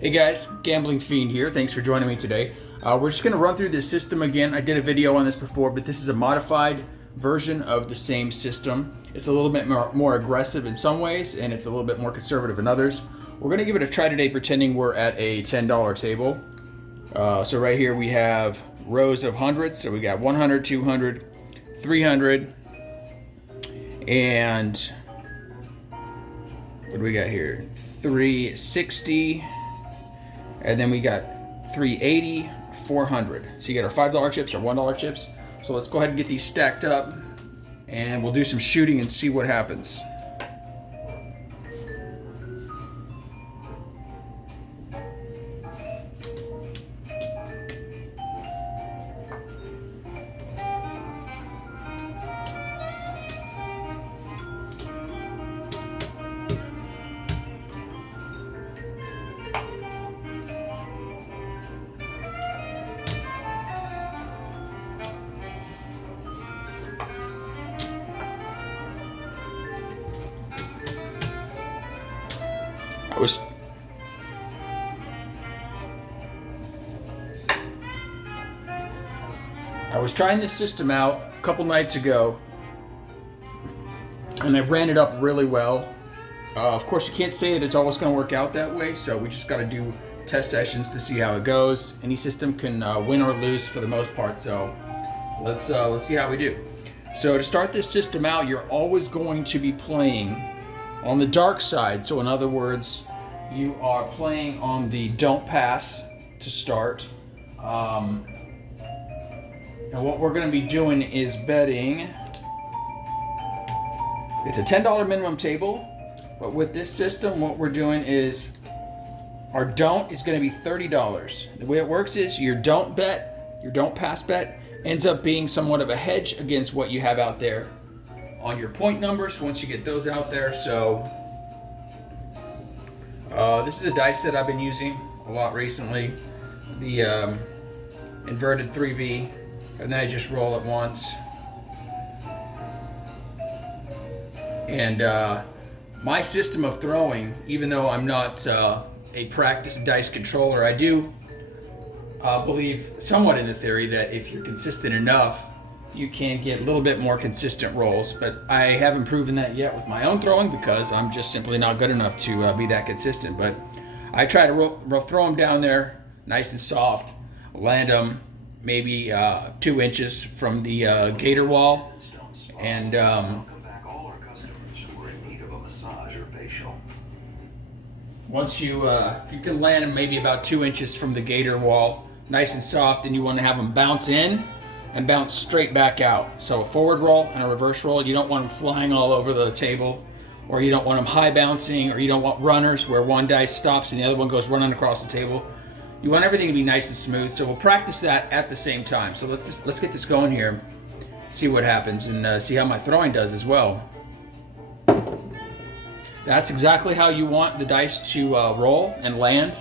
Hey guys, Gambling Fiend here. Thanks for joining me today. We're just going to run through this system again. I did a video on this before, but this is a modified version of the same system. It's a little bit more aggressive in some ways, and it's a little bit more conservative in others. We're going to give it a try today, pretending we're at a $10 table. So right here we have rows of hundreds. So we got 100, 200, 300, and what do we got here? 360. And then we got 380, 400. So you got our $5 chips, our $1 chips. So let's go ahead and get these stacked up, and we'll do some shooting and see what happens. I was trying this system out a couple nights ago, and I ran it up really well. Of course, you can't say that it's always going to work out that way, so we just got to do test sessions to see how it goes. Any system can win or lose for the most part, so let's see how we do. So to start this system out, you're always going to be playing on the dark side. So in other words, you are playing on the don't pass to start. And what we're going to be doing is betting. It's a $10 minimum table, but with this system, what we're doing is our don't is going to be $30. The way it works is your don't bet, your don't pass bet, ends up being somewhat of a hedge against what you have out there on your point numbers once you get those out there. So this is a dice set I've been using a lot recently, the inverted 3V, and then I just roll it once. And my system of throwing, even though I'm not a practiced dice controller, I do believe somewhat in the theory that if you're consistent enough, you can get a little bit more consistent rolls. But I haven't proven that yet with my own throwing because I'm just simply not good enough to be that consistent. But I try to throw them down there nice and soft, land them maybe 2 inches from the gator wall, and once you if you can land them maybe about 2 inches from the gator wall, nice and soft, and you want to have them bounce in and bounce straight back out. So a forward roll and a reverse roll. You don't want them flying all over the table, or you don't want them high bouncing, or you don't want runners where one dice stops and the other one goes running across the table. You want everything to be nice and smooth, so we'll practice that at the same time. So let's get this going here, see what happens, and see how my throwing does as well. That's exactly how you want the dice to roll and land.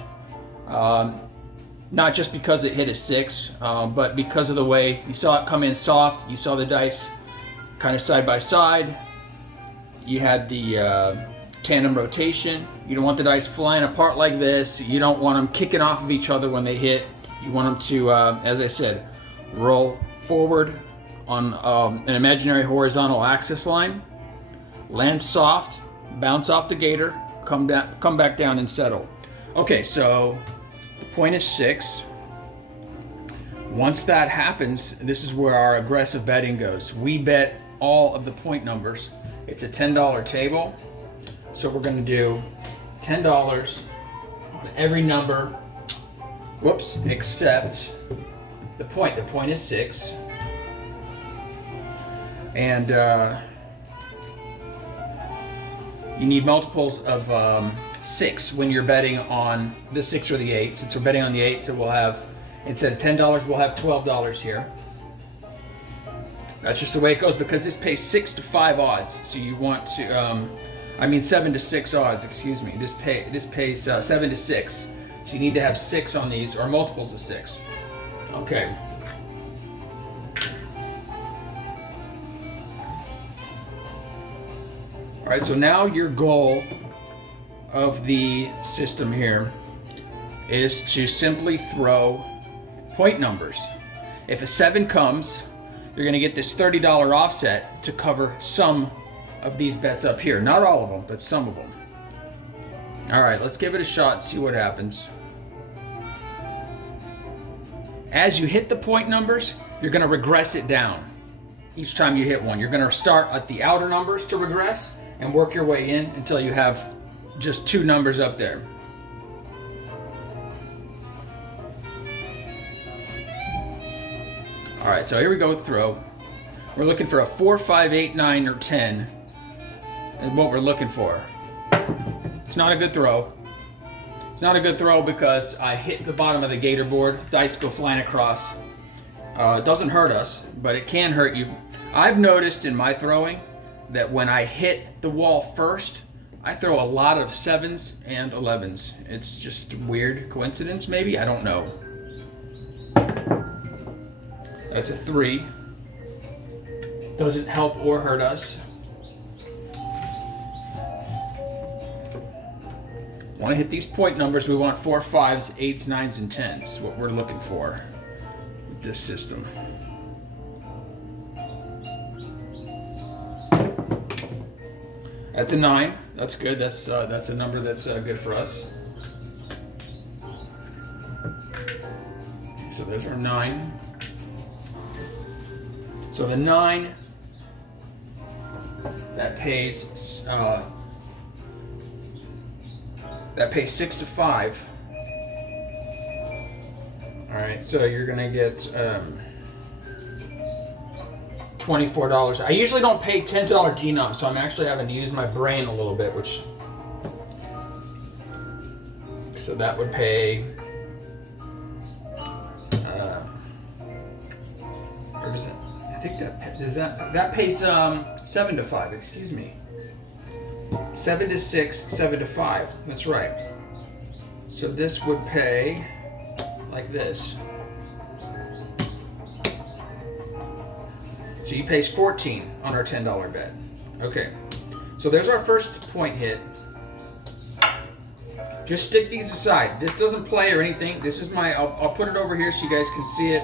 Not just because it hit a 6, but because of the way you saw it come in soft. You saw the dice kind of side by side. You had the tandem rotation. You don't want the dice flying apart like this. You don't want them kicking off of each other when they hit. You want them to, as I said, roll forward on an imaginary horizontal axis line, land soft, bounce off the gator, come back down and settle. Okay, so the point is 6. Once that happens, this is where our aggressive betting goes. We bet all of the point numbers. It's a $10 table. So we're going to do $10 on every number, whoops, except the point. The point is 6. And you need multiples of 6 when you're betting on the 6 or the 8. Since we're betting on the 8, so we'll have, instead of $10, we'll have $12 here. That's just the way it goes because this pays 6 to 5 odds. So you want to, 7 to 6 odds, excuse me. This pays 7 to 6. So you need to have 6 on these, or multiples of 6. Okay. All right, so now your goal of the system here is to simply throw point numbers. If a 7 comes, you're going to get this $30 offset to cover some of these bets up here. Not all of them, but some of them. All right, let's give it a shot and see what happens. As you hit the point numbers, you're going to regress it down. Each time you hit one, you're going to start at the outer numbers to regress and work your way in until you have just 2 numbers up there. All right, so here we go with throw. We're looking for a 4, 5, 8, 9, or 10 is what we're looking for. It's not a good throw. It's not a good throw because I hit the bottom of the gator board. Dice go flying across. It doesn't hurt us, but it can hurt you. I've noticed in my throwing that when I hit the wall first, I throw a lot of 7s and 11s. It's just weird coincidence, maybe? I don't know. That's a 3. Doesn't help or hurt us. Want to hit these point numbers. We want 4, 5s, 8s, 9s, and 10s. What we're looking for with this system. That's a 9. That's good. That's a number that's good for us. So there's our 9. So the 9 that pays 6 to 5. All right, so you're gonna get $24. I usually don't pay $10 denom, so I'm actually having to use my brain a little bit, which so that would pay. Or is it? I think that pays 7 to 5. Excuse me. 7 to 6, 7 to 5. That's right. So this would pay like this. So he pays 14 on our $10 bet. Okay. So there's our first point hit. Just stick these aside. This doesn't play or anything. This is my. I'll put it over here so you guys can see it.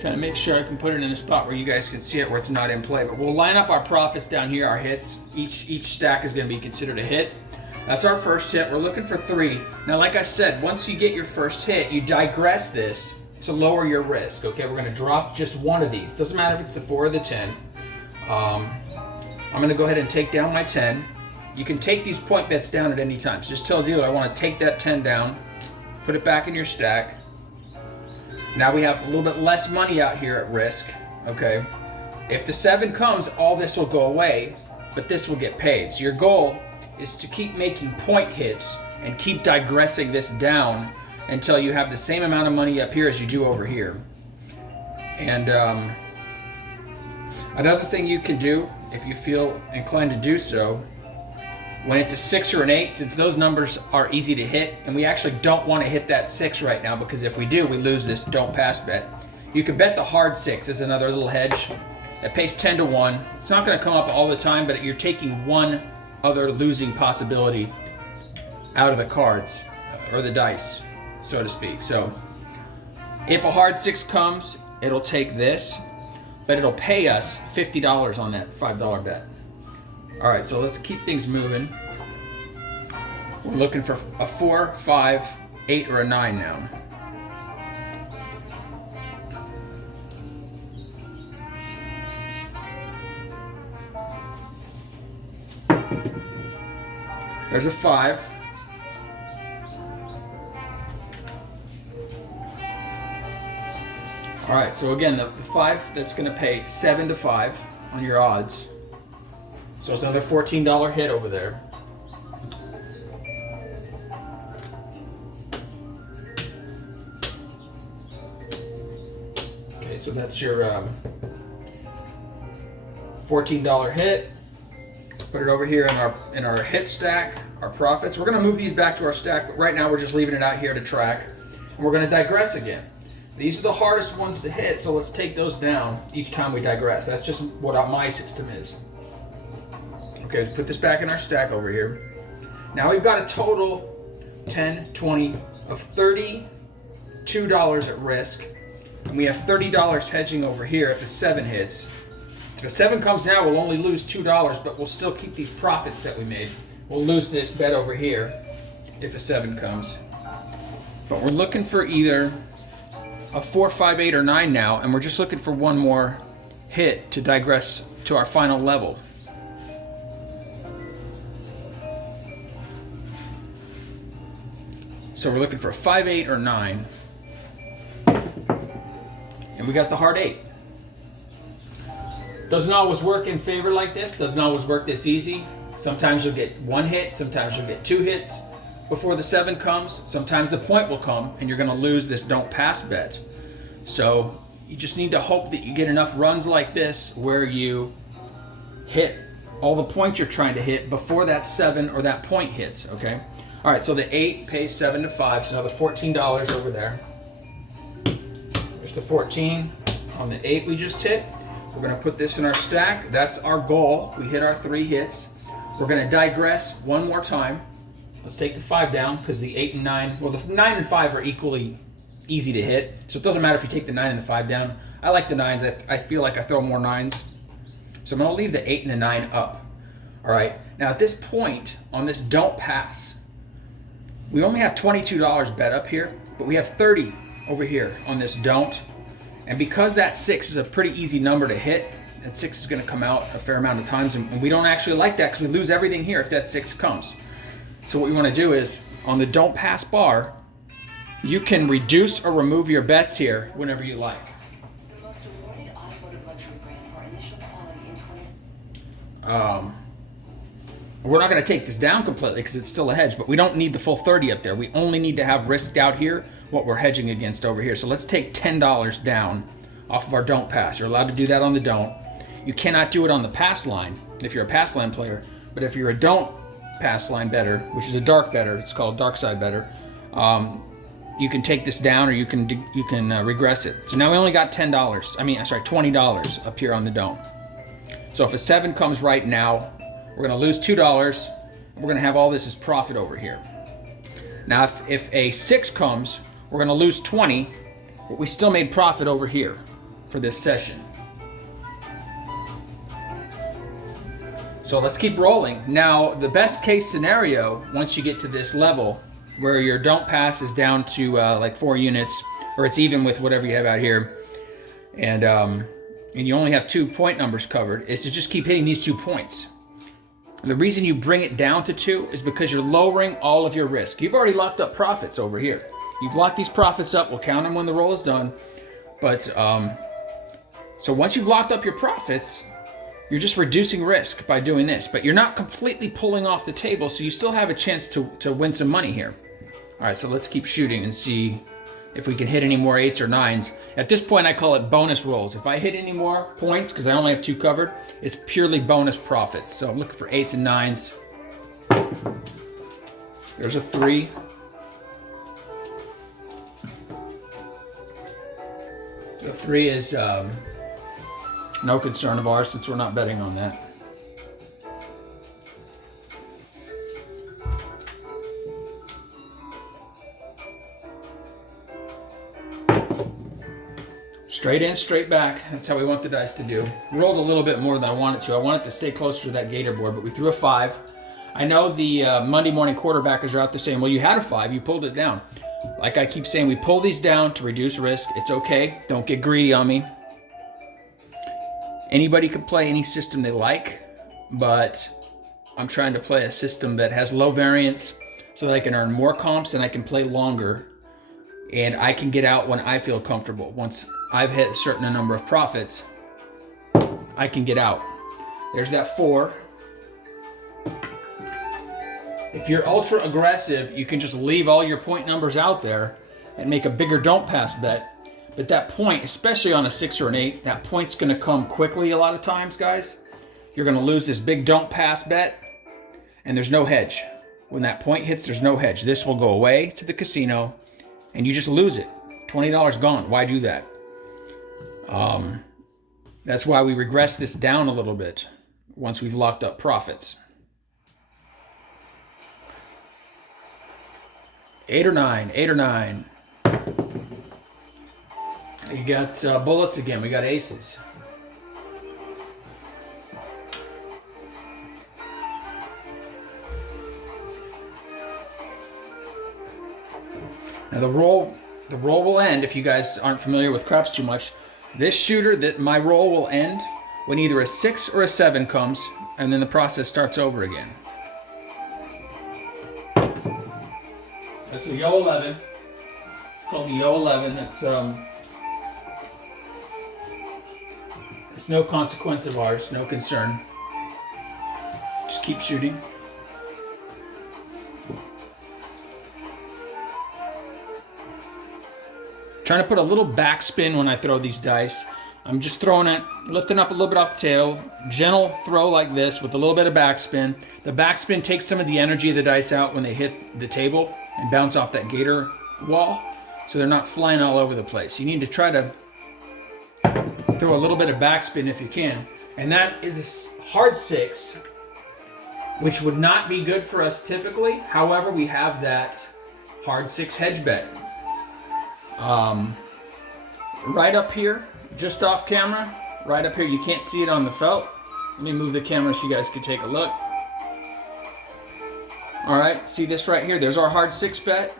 Trying to make sure I can put it in a spot where you guys can see it where it's not in play. But we'll line up our profits down here, our hits. Each stack is going to be considered a hit. That's our first hit. We're looking for 3. Now, like I said, once you get your first hit, you digress this to lower your risk. Okay, we're going to drop just one of these. Doesn't matter if it's the 4 or the 10. I'm going to go ahead and take down my 10. You can take these point bets down at any time. So just tell the dealer I want to take that 10 down, put it back in your stack. Now we have a little bit less money out here at risk, okay? If the 7 comes, all this will go away, but this will get paid. So your goal is to keep making point hits and keep digressing this down until you have the same amount of money up here as you do over here. And another thing you can do, if you feel inclined to do so, when it's a 6 or an 8, since those numbers are easy to hit, and we actually don't want to hit that 6 right now because if we do, we lose this don't pass bet. You can bet the hard 6 as another little hedge. That pays 10 to 1. It's not going to come up all the time, but you're taking one other losing possibility out of the cards, or the dice, so to speak. So if a hard 6 comes, it'll take this, but it'll pay us $50 on that $5 bet. All right, so let's keep things moving. We're looking for a 4, 5, 8, or a 9 now. There's a 5. All right, so again, the 5, that's going to pay 7 to 5 on your odds. So it's another $14 hit over there. Okay, so that's your $14 hit. Put it over here in our hit stack, our profits. We're going to move these back to our stack, but right now we're just leaving it out here to track. And we're going to digress again. These are the hardest ones to hit, so let's take those down each time we digress. That's just what my system is. Okay, put this back in our stack over here. Now we've got a total 10, 20, of $32 at risk. And we have $30 hedging over here if a 7 hits. If a 7 comes now, we'll only lose $2, but we'll still keep these profits that we made. We'll lose this bet over here if a 7 comes. But we're looking for either a 4, 5, 8, or 9 now, and we're just looking for one more hit to digress to our final level. So we're looking for a 5, 8, or 9. And we got the hard 8. Doesn't always work in favor like this. Doesn't always work this easy. Sometimes you'll get 1 hit. Sometimes you'll get 2 hits before the 7 comes. Sometimes the point will come and you're going to lose this don't pass bet. So you just need to hope that you get enough runs like this where you hit all the points you're trying to hit before that 7 or that point hits, okay? All right, so the 8 pays 7 to 5, so now the $14 over there. There's the 14 on the 8 we just hit. We're gonna put this in our stack. That's our goal. We hit our 3 hits. We're gonna digress one more time. Let's take the 5 down because the 8 and 9, well, the 9 and 5 are equally easy to hit. So it doesn't matter if you take the 9 and the 5 down. I like the 9s. I feel like I throw more 9s. So I'm gonna leave the 8 and the 9 up. All right, now at this point on this don't pass, we only have $22 bet up here, but we have 30 over here on this don't. And because that 6 is a pretty easy number to hit, that 6 is gonna come out a fair amount of times, and we don't actually like that because we lose everything here if that 6 comes. So what we wanna do is, on the don't pass bar, you can reduce or remove your bets here whenever you like. The most awarded automotive luxury brand for initial quality in 20... We're not going to take this down completely because it's still a hedge, but we don't need the full 30 up there. We only need to have risked out here what we're hedging against over here. So let's take $10 down off of our don't pass. You're allowed to do that on the don't. You cannot do it on the pass line if you're a pass line player, but if you're a don't pass line bettor, which is a dark bettor, it's called dark side bettor, you can take this down or you can regress it. So now we only got $20 up here on the don't. So if a 7 comes right now, we're going to lose $2. We're going to have all this as profit over here. Now, if a 6 comes, we're going to lose 20, but we still made profit over here for this session. So let's keep rolling. Now, the best case scenario, once you get to this level, where your don't pass is down to like 4 units, or it's even with whatever you have out here, and you only have 2 point numbers covered, is to just keep hitting these 2 points. The reason you bring it down to 2 is because you're lowering all of your risk. You've already locked up profits over here. You've locked these profits up. We'll count them when the roll is done. But so once you've locked up your profits, you're just reducing risk by doing this. But you're not completely pulling off the table, so you still have a chance to win some money here. All right, so let's keep shooting and see if we can hit any more 8s or 9s. At this point, I call it bonus rolls. If I hit any more points, because I only have 2 covered, it's purely bonus profits. So I'm looking for 8s and 9s. There's a 3. The 3 is no concern of ours since we're not betting on that. Straight in, straight back. That's how we want the dice to do. We rolled a little bit more than I wanted to. I wanted to stay closer to that gator board, but we threw a 5. I know the Monday morning quarterbackers are out there saying, well, you had a 5, you pulled it down. Like I keep saying, we pull these down to reduce risk. It's okay. Don't get greedy on me. Anybody can play any system they like, but I'm trying to play a system that has low variance so that I can earn more comps and I can play longer. And I can get out when I feel comfortable. Once I've hit a certain number of profits, I can get out. There's that 4. If you're ultra aggressive, you can just leave all your point numbers out there and make a bigger don't pass bet. But that point, especially on a 6 or an 8, that point's gonna come quickly a lot of times, guys. You're gonna lose this big don't pass bet, and there's no hedge. When that point hits, there's no hedge. This will go away to the casino, and you just lose it. $20 gone. Why do that? That's why we regress this down a little bit once we've locked up profits. 8 or 9, 8 or 9. You got bullets again. We got aces. Now the roll will end, if you guys aren't familiar with craps too much. This shooter, my roll will end when either a 6 or a 7 comes, and then the process starts over again. That's a Yo 11. It's called the Yo 11. It's no consequence of ours, no concern. Just keep shooting. Trying to put a little backspin when I throw these dice. I'm just throwing it, lifting up a little bit off the tail, gentle throw like this with a little bit of backspin. The backspin takes some of the energy of the dice out when they hit the table and bounce off that gator wall, so they're not flying all over the place. You need to try to throw a little bit of backspin if you can. And that is a hard 6, which would not be good for us typically. However, we have that hard 6 hedge bet. Right up here, just off camera, right up here, you can't see it on the felt. Let me move the camera so you guys can take a look. All right, see this right here? There's our hard 6 bet.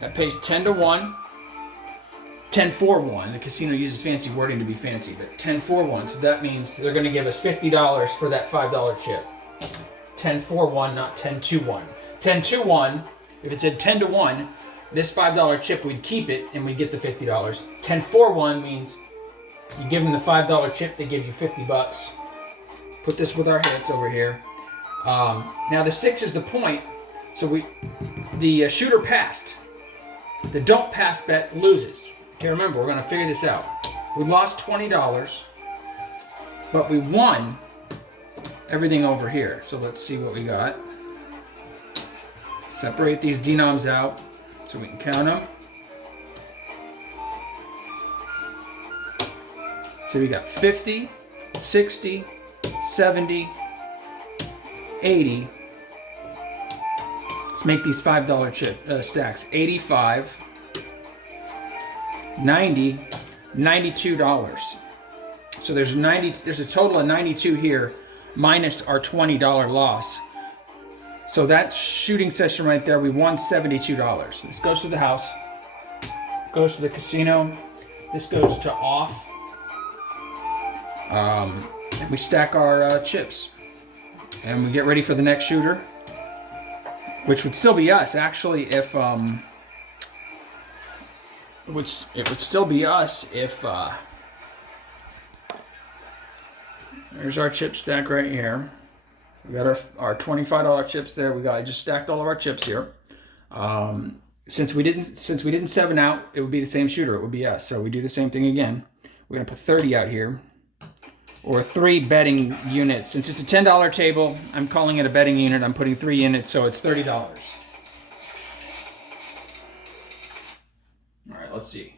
That pays 10 to 1. 10 for 1. The casino uses fancy wording to be fancy, but 10 for 1. So that means they're going to give us $50 for that $5 chip. 10 for 1, not 10 to 1. 10 to 1, if it said 10 to 1, this $5 chip, we'd keep it and we'd get the $50. 10 for 1 means you give them the $5 chip, they give you 50 bucks. Put this with our hits over here. Now the 6 is the point, so the shooter passed. The don't pass bet loses. Okay, remember, we're going to figure this out. We lost $20, but we won everything over here. So let's see what we got. Separate these denoms out so we can count them. So we got 50, 60, 70, 80. Let's make these $5 chip stacks. 85, 90, $92. So there's a total of 92 here minus our $20 loss. So that shooting session right there, we won $72. This goes to the house, goes to the casino. This goes to off. And we stack our chips. And we get ready for the next shooter, which would still be us, actually, if it would still be us if there's our chip stack right here. We got our $25 chips there. I just stacked all of our chips here. Since we didn't 7 out, it would be the same shooter. It would be us. So we do the same thing again. We're gonna put 30 out here, or 3 betting units. Since it's a $10 table, I'm calling it a betting unit. I'm putting 3 units, so it's $30. All right, let's see.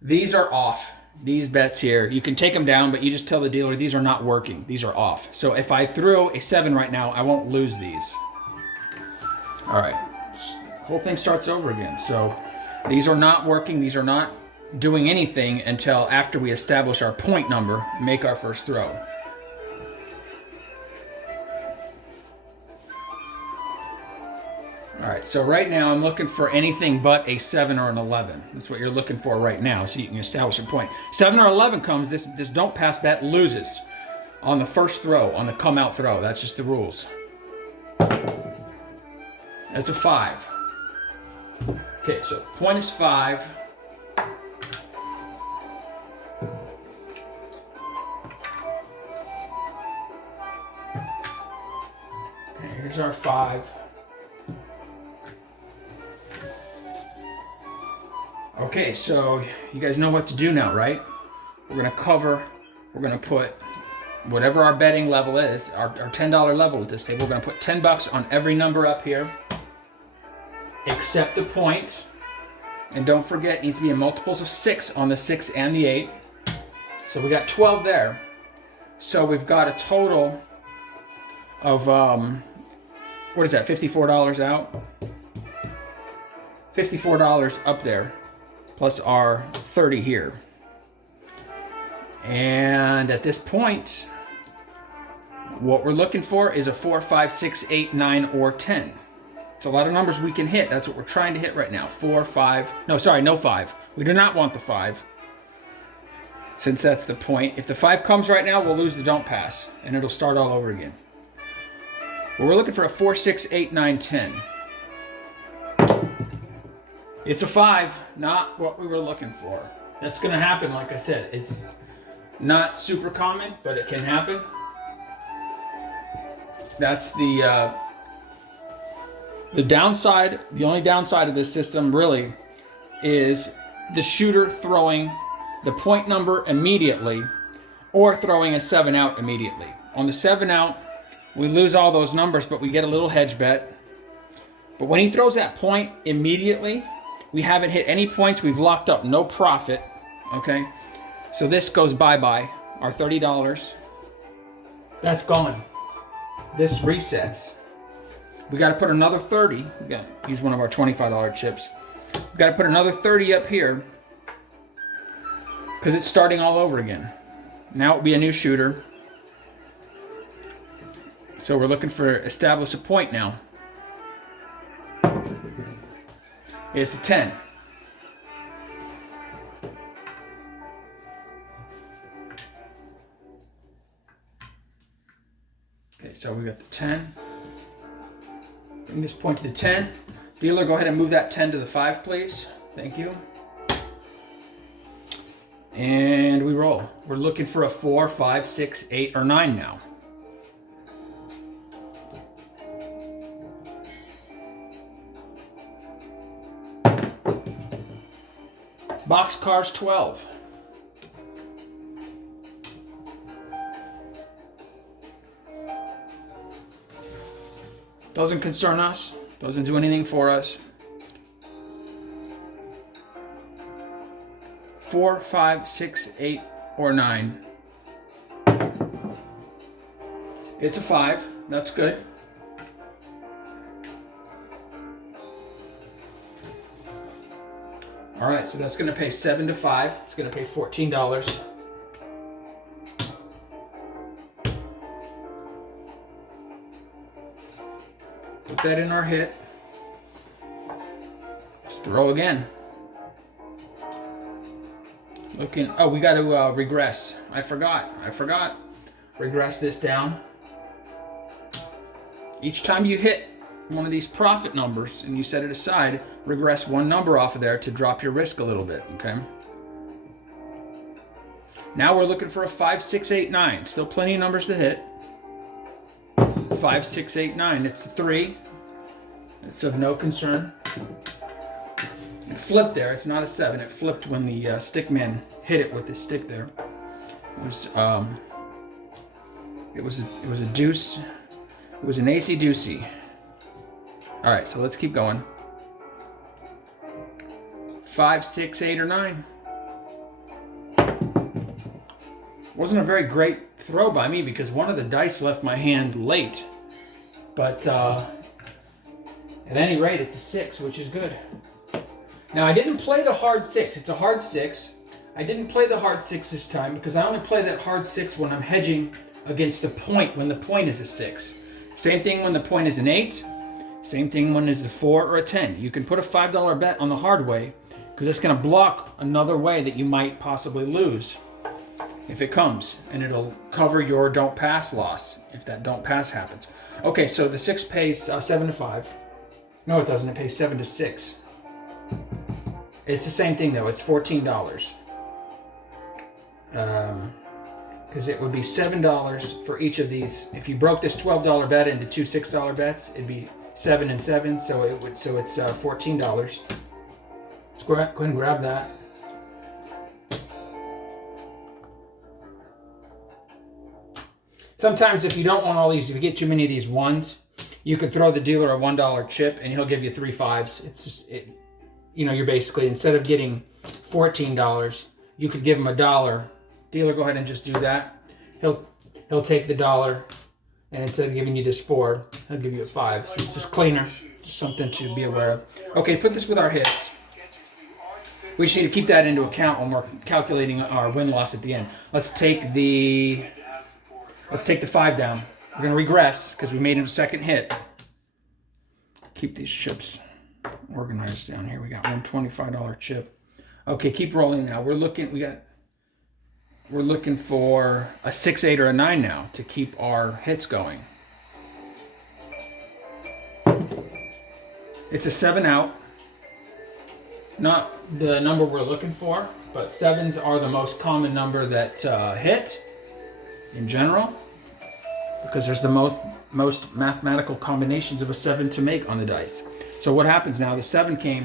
These are off. These bets here, you can take them down, but you just tell the dealer these are not working. These are off. So if I threw a 7 right now, I won't lose these. All right, whole thing starts over again. So these are not working. These are not doing anything until after we establish our point number and make our first throw. All right, so right now I'm looking for anything but a 7 or an 11. That's what you're looking for right now, so you can establish a point. 7 or 11 comes, this don't pass bet loses on the first throw, on the come out throw. That's just the rules. That's a 5. Okay, so point is 5. Okay, here's our 5. Okay, so you guys know what to do now, right? We're going to cover, we're going to put whatever our betting level is, our $10 level at this table. We're going to put 10 bucks on every number up here, except the point. And don't forget, it needs to be in multiples of 6 on the 6 and the 8. So we got 12 there. So we've got a total of, what is that, $54 out? $54 up there, plus our 30 here. And at this point, what we're looking for is a 4, 5, 6, 8, 9, or 10. It's a lot of numbers we can hit. That's what we're trying to hit right now. 4, 5, no, sorry, no 5. We do not want the 5, since that's the point. If the 5 comes right now, we'll lose the don't pass, and it'll start all over again. But we're looking for a 4, 6, 8, 9, 10. It's a 5, not what we were looking for. That's going to happen, like I said. It's not super common, but it can happen. That's the downside. The only downside of this system really is the shooter throwing the point number immediately or throwing a 7 out immediately. On the 7 out, we lose all those numbers, but we get a little hedge bet. But when he throws that point immediately, we haven't hit any points. We've locked up no profit. Okay, so this goes bye-bye. Our $30, that's gone. This resets. We got to put another 30. We got to use one of our $25 chips. We got to put another 30 up here because it's starting all over again. Now it'll be a new shooter. So we're looking for establish a point now. It's a 10. Okay, so we got the 10. Bring this point to the 10. Dealer, go ahead and move that 10 to the 5, please. Thank you. And we roll. We're looking for a 4, 5, 6, 8, or 9 now. Boxcars 12. Doesn't concern us. Doesn't do anything for us. 4, 5, 6, 8, or 9. It's a 5. That's good. All right, so that's going to pay 7 to 5. It's going to pay $14. Put that in our hit. Let's throw again. Looking. Oh, we got to regress. I forgot. Regress this down. Each time you hit one of these profit numbers and you set it aside, regress one number off of there to drop your risk a little bit, okay? Now we're looking for a 5, 6, 8, 9. Still plenty of numbers to hit. 5, 6, 8, 9. It's a 3. It's of no concern. It flipped there. It's not a 7. It flipped when the stick man hit it with his stick there. It was a deuce. It was an AC deucey. All right, so let's keep going. 5, 6, 8, or 9. Wasn't a very great throw by me because one of the dice left my hand late. But at any rate, it's a 6, which is good. Now, I didn't play the hard 6. It's a hard 6. I didn't play the hard 6 this time because I only play that hard 6 when I'm hedging against the point, when the point is a 6. Same thing when the point is an 8. Same thing when it's a 4 or a 10. You can put a $5 bet on the hard way because it's going to block another way that you might possibly lose if it comes, and it'll cover your don't pass loss if that don't pass happens. Okay, so the 6 pays 7 to 5. No, it doesn't. It pays 7 to 6. It's the same thing though. It's $14. Because it would be $7 for each of these. If you broke this $12 bet into 2 $6 bets, it'd be 7 and 7. So it's $14. Let's go ahead and grab that. Sometimes if you don't want all these, if you get too many of these ones, you could throw the dealer a $1 chip and he'll give you 3 5s. It's just, you're basically, instead of getting $14, you could give him $1. Dealer, go ahead and just do that. He'll take the $1, and instead of giving you this 4, he'll give you a 5. So it's just cleaner. Just something to be aware of. Okay, put this with our hits. We just need to keep that into account when we're calculating our win-loss at the end. Let's take the 5 down. We're going to regress because we made a second hit. Keep these chips organized down here. We got one $25 chip. Okay, keep rolling now. We're looking for a 6, 8, or a 9 now to keep our hits going. It's a 7 out. Not the number we're looking for, but 7s are the most common number that hit in general, because there's the most mathematical combinations of a 7 to make on the dice. So what happens now? The 7 came.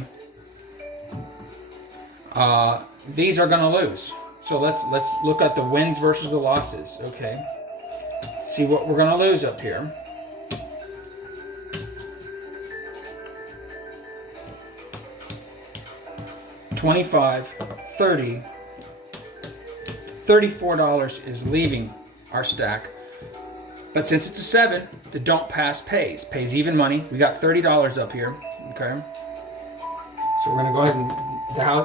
These are going to lose. So let's look at the wins versus the losses. Okay. See what we're going to lose up here. $25, $30, $34 is leaving our stack. But since it's a 7, the don't pass pays. Pays even money. We got $30 up here. Okay. So we're going to go ahead and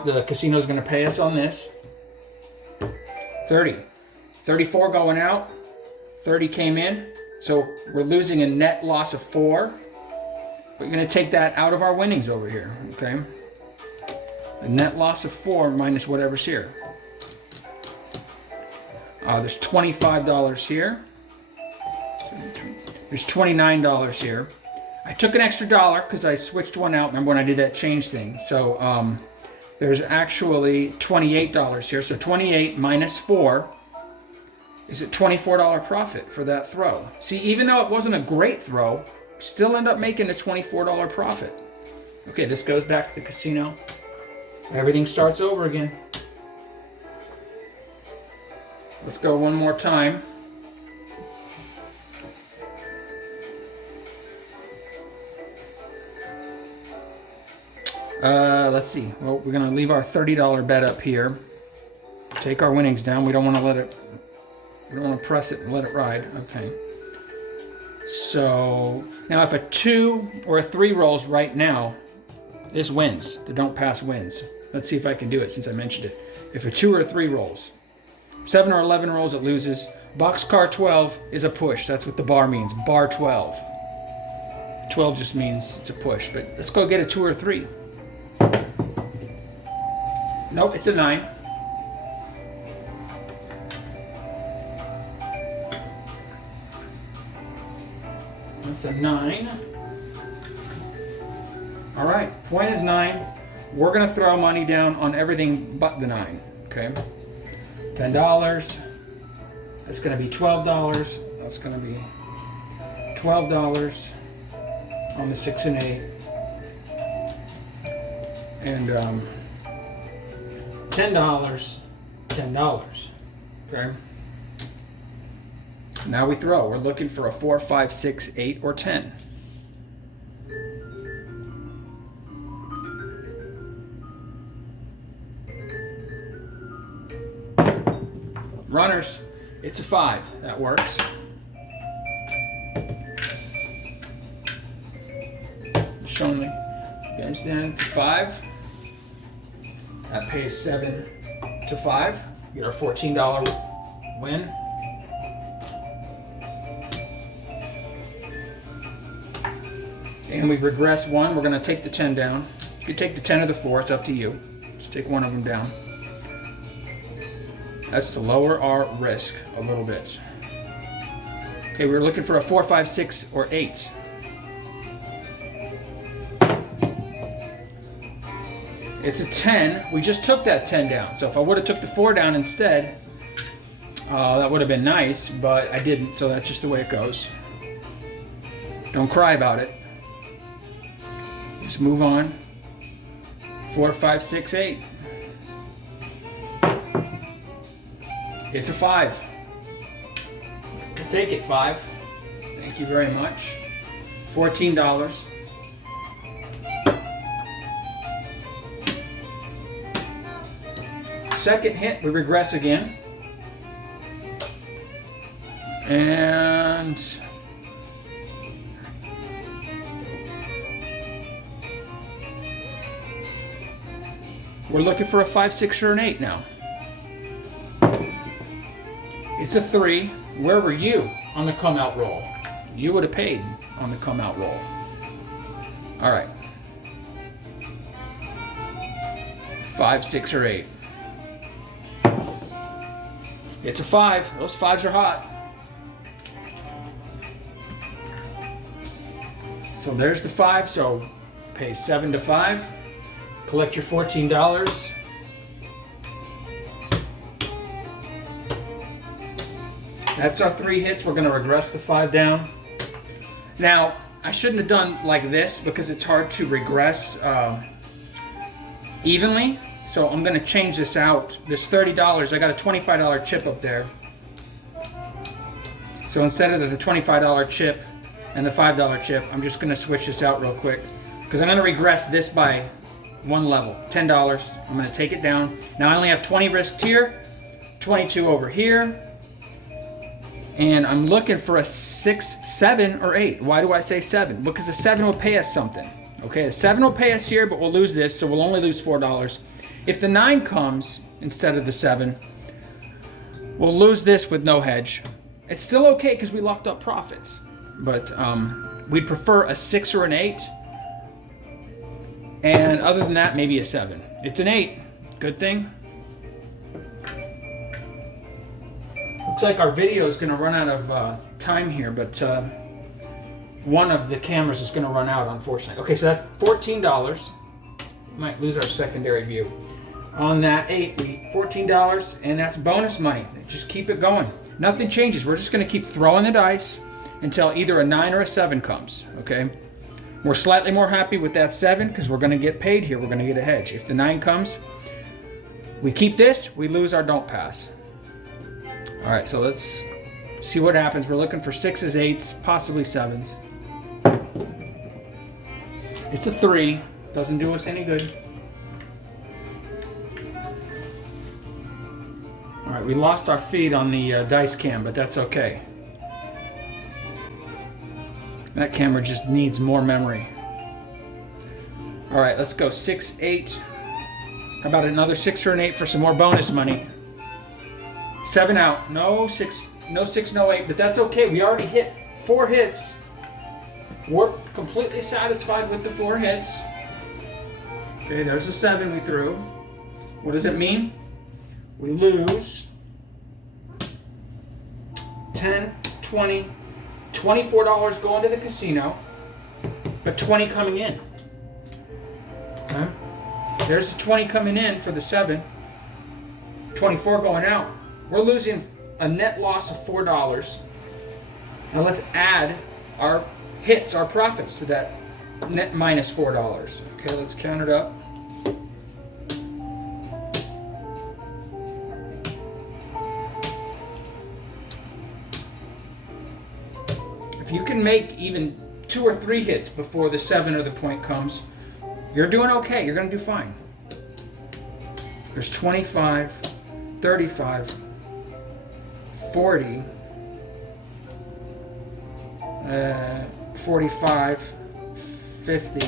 the casino's going to pay us on this. 30. 34 going out. 30 came in. So we're losing a net loss of 4. We're going to take that out of our winnings over here. Okay. A net loss of 4 minus whatever's here. There's $25 here. There's $29 here. I took an extra $1 because I switched one out. Remember when I did that change thing? So there's actually $28 here. So 28 minus 4 is a $24 profit for that throw. See, even though it wasn't a great throw, still end up making a $24 profit. Okay, this goes back to the casino. Everything starts over again. Let's go one more time. Let's see. Well, we're going to leave our $30 bet up here. Take our winnings down. We don't want to let it. We don't want to press it and let it ride. Okay. So now, if a 2 or a 3 rolls right now, this wins. The don't pass wins. Let's see if I can do it since I mentioned it. If a 2 or a 3 rolls, 7 or 11 rolls, it loses. Boxcar 12 is a push. That's what the bar means. Bar 12. 12 just means it's a push. But let's go get a 2 or a 3. Nope, it's a 9. That's a 9. All right, point is 9. We're going to throw money down on everything but the 9. Okay. $10. That's going to be $12. That's going to be $12 on the 6 and 8. And $10. $10. Okay. Now we throw. We're looking for a 4, 5, 6, 8, or 10. Runners, it's a 5. That works. Showing me. Guys down to 5. That pays 7 to 5. We get our $14 win. And we regress 1. We're going to take the 10 down. You can take the 10 or the 4. It's up to you. Just take one of them down. That's to lower our risk a little bit. Okay, we're looking for a 4, 5, 6, or 8. It's a 10. We just took that 10 down. So if I would have took the 4 down instead, that would have been nice, but I didn't, so that's just the way it goes. Don't cry about it. Just move on. 4, 5, 6, 8. It's a 5. We'll take it, 5. Thank you very much. $14. Second hit, we regress again. And We're looking for a 5, 6, or an 8 now. It's a 3. Where were you on the come out roll? You would have paid on the come out roll. All right. 5, 6, or 8. It's a 5. Those 5s are hot. So there's the 5. So pay 7 to 5. Collect your $14. That's our 3 hits. We're going to regress the 5 down. Now, I shouldn't have done like this because it's hard to regress evenly. So I'm going to change this out. This $30, I got a $25 chip up there. So instead of the $25 chip and the $5 chip, I'm just going to switch this out real quick. Because I'm going to regress this by 1 level, $10. I'm going to take it down. Now I only have 20 risked here, 22 over here. And I'm looking for a 6, 7, or 8. Why do I say 7? Because the 7 will pay us something. Okay, the 7 will pay us here, but we'll lose this, so we'll only lose $4. If the 9 comes instead of the 7, we'll lose this with no hedge. It's still okay because we locked up profits. But we'd prefer a 6 or an 8. And other than that, maybe a 7. It's an 8. Good thing. Looks like our video is going to run out of time here, but one of the cameras is going to run out, unfortunately. Okay, so that's $14. Might lose our secondary view. On that 8, $14, and that's bonus money. Just keep it going. Nothing changes. We're just going to keep throwing the dice until either a 9 or a 7 comes, okay? We're slightly more happy with that 7 because we're going to get paid here. We're going to get a hedge. If the 9 comes, we keep this, we lose our don't pass. All right, so let's see what happens. We're looking for 6s, 8s, possibly 7s. It's a 3. Doesn't do us any good. All right, we lost our feed on the dice cam, but that's okay. That camera just needs more memory. All right, let's go 6, 8. How about another 6 or an 8 for some more bonus money? 7 out. No 6, no 6, no 8, but that's okay. We already hit 4 hits. We're completely satisfied with the 4 hits. Okay, there's a 7 we threw. What does it mean? We lose 10, 20, $24 going to the casino, but 20 coming in. Okay? There's the 20 coming in for the 7, 24 going out. We're losing a net loss of $4. Now let's add our hits, our profits to that net minus $4. Okay, let's count it up. If you can make even 2 or 3 hits before the 7 or the point comes, you're doing okay. You're going to do fine. There's 25, 35, 40, 45, 50,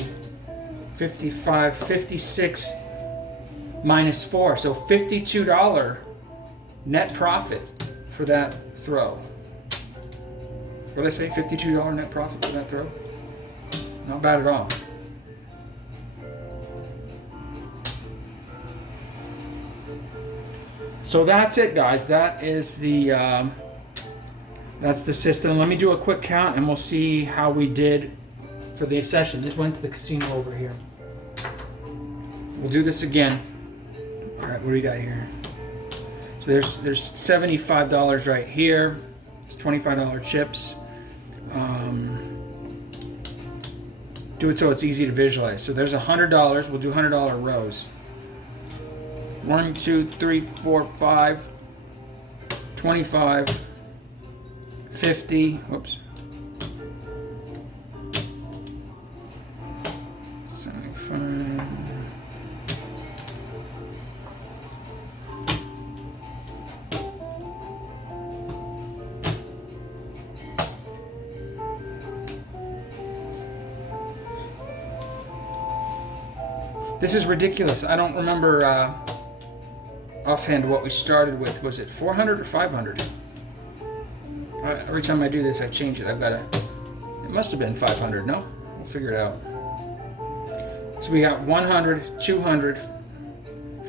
55, 56 minus 4. So $52 net profit for that throw. What did I say? $52 net profit for that throw? Not bad at all. So that's it, guys. That is the that's the system. Let me do a quick count and we'll see how we did for the session. This went to the casino over here. We'll do this again. All right, what do we got here? So there's $75 right here. It's $25 chips. Do it so it's easy to visualize. So there's $100. We'll do $100 rows. 1, 2, 3, 4, 5, 25, 50, whoops. 75. This is ridiculous. I don't remember offhand what we started with. Was it 400 or 500? Every time I do this, I change it. It must have been 500, no? We'll figure it out. So we got 100, 200,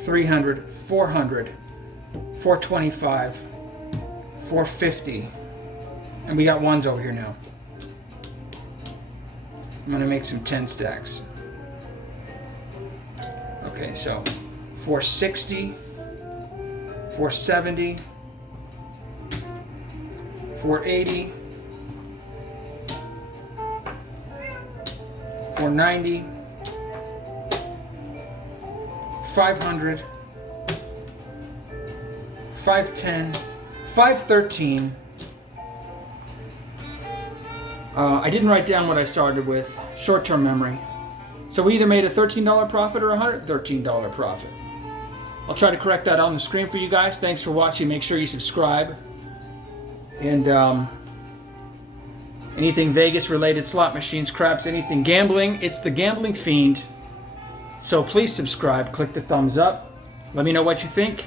300, 400, 425, 450, and we got ones over here now. I'm gonna make some 10 stacks. Okay, so 460, 470, 480, 490, 500, 510, 513. I didn't write down what I started with. Short-term memory. So we either made a $13 profit or a $113 profit. I'll try to correct that on the screen for you guys. Thanks for watching. Make sure you subscribe. And anything Vegas related, slot machines, craps, anything gambling, it's the Gambling Fiend. So please subscribe, click the thumbs up. Let me know what you think.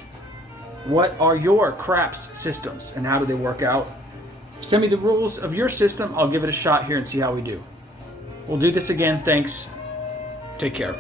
What are your craps systems and how do they work out? Send me the rules of your system. I'll give it a shot here and see how we do. We'll do this again. Thanks. Take care.